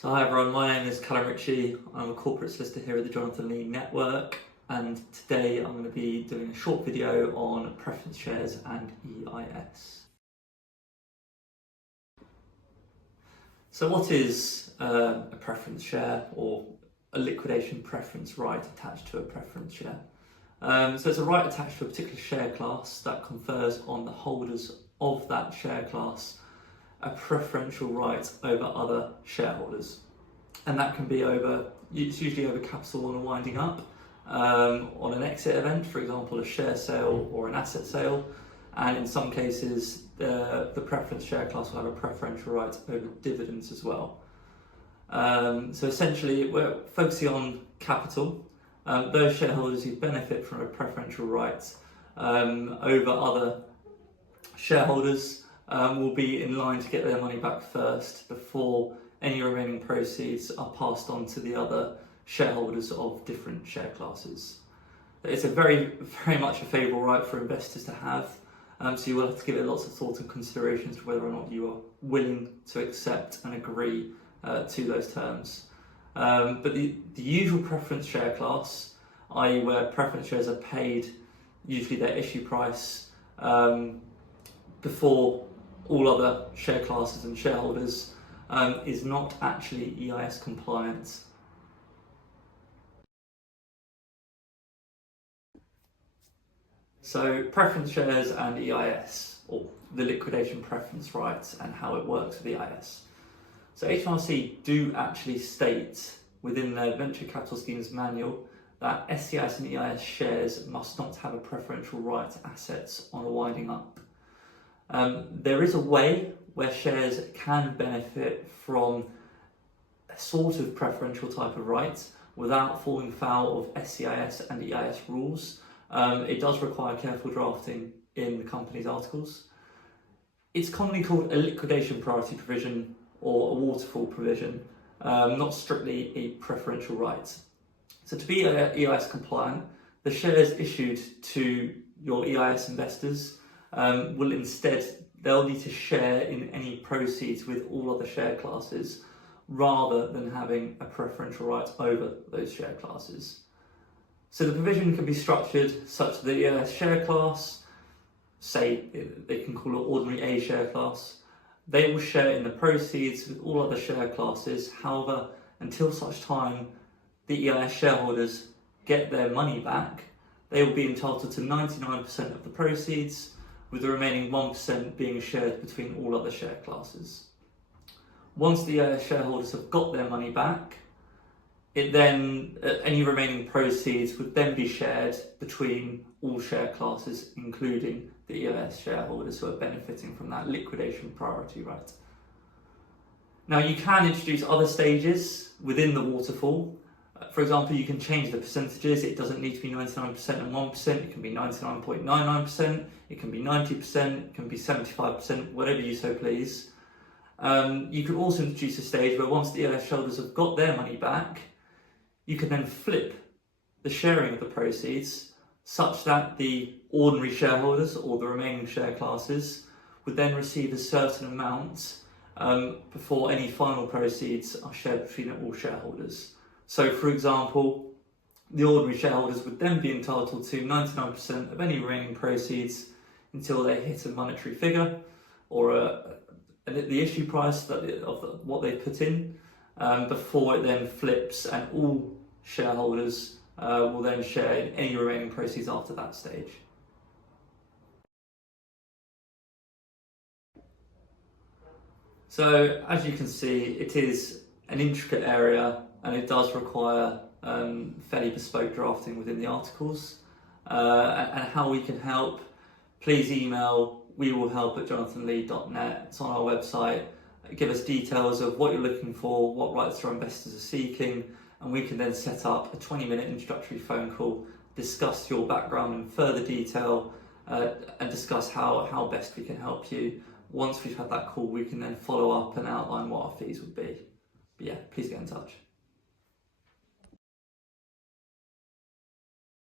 So hi everyone, my name is Callum Ritchie. I'm a corporate solicitor here at the Jonathan Lee Network, and today I'm going to be doing a short video on preference shares and EIS. So what is a preference share, or a liquidation preference right attached to a preference share? So it's a right attached to a particular share class that confers on the holders of that share class a preferential right over other shareholders, and that can be it's usually over capital on a winding up, on an exit event, for example a share sale or an asset sale, and in some cases the preference share class will have a preferential right over dividends as well. So essentially we're focusing on capital. Those shareholders who benefit from a preferential right over other shareholders will be in line to get their money back first before any remaining proceeds are passed on to the other shareholders of different share classes. It's a very much a favourable right for investors to have, so you will have to give it lots of thought and consideration to whether or not you are willing to accept and agree to those terms. But the usual preference share class, i.e. where preference shares are paid, usually their issue price, before all other share classes and shareholders, is not actually EIS compliant. So preference shares and EIS, or the liquidation preference rights, and how it works with EIS. So HMRC do actually state within their venture capital schemes manual that SCIS and EIS shares must not have a preferential right to assets on a winding up. There is a way where shares can benefit from a sort of preferential type of right without falling foul of SCIS and EIS rules. It does require careful drafting in the company's articles. It's commonly called a liquidation priority provision or a waterfall provision, not strictly a preferential right. So to be EIS compliant, the shares issued to your EIS investors will instead, they'll need to share in any proceeds with all other share classes rather than having a preferential right over those share classes. So the provision can be structured such that the EIS share class, say they can call it ordinary A share class, they will share in the proceeds with all other share classes. However, until such time the EIS shareholders get their money back, they will be entitled to 99% of the proceeds, with the remaining 1% being shared between all other share classes. Once the EIS shareholders have got their money back, any remaining proceeds would then be shared between all share classes, including the EIS shareholders who are benefiting from that liquidation priority right. Now you can introduce other stages within the waterfall. For example, you can change the percentages. It doesn't need to be 99% and 1%, it can be 99.99%, it can be 90%, it can be 75%, whatever you so please. You can also introduce a stage where once the EIS shareholders have got their money back, you can then flip the sharing of the proceeds such that the ordinary shareholders or the remaining share classes would then receive a certain amount before any final proceeds are shared between all shareholders. So for example, the ordinary shareholders would then be entitled to 99% of any remaining proceeds until they hit a monetary figure or the issue price of what they put in, before it then flips and all shareholders will then share in any remaining proceeds after that stage. So as you can see, it is an intricate area and it does require fairly bespoke drafting within the articles. And how we can help, please email wewillhelp@jonathanlee.net. It's on our website. Give us details of what you're looking for, what rights our investors are seeking, and we can then set up a 20-minute introductory phone call, discuss your background in further detail, and discuss how best we can help you. Once we've had that call, we can then follow up and outline what our fees would be. But yeah, please get in touch.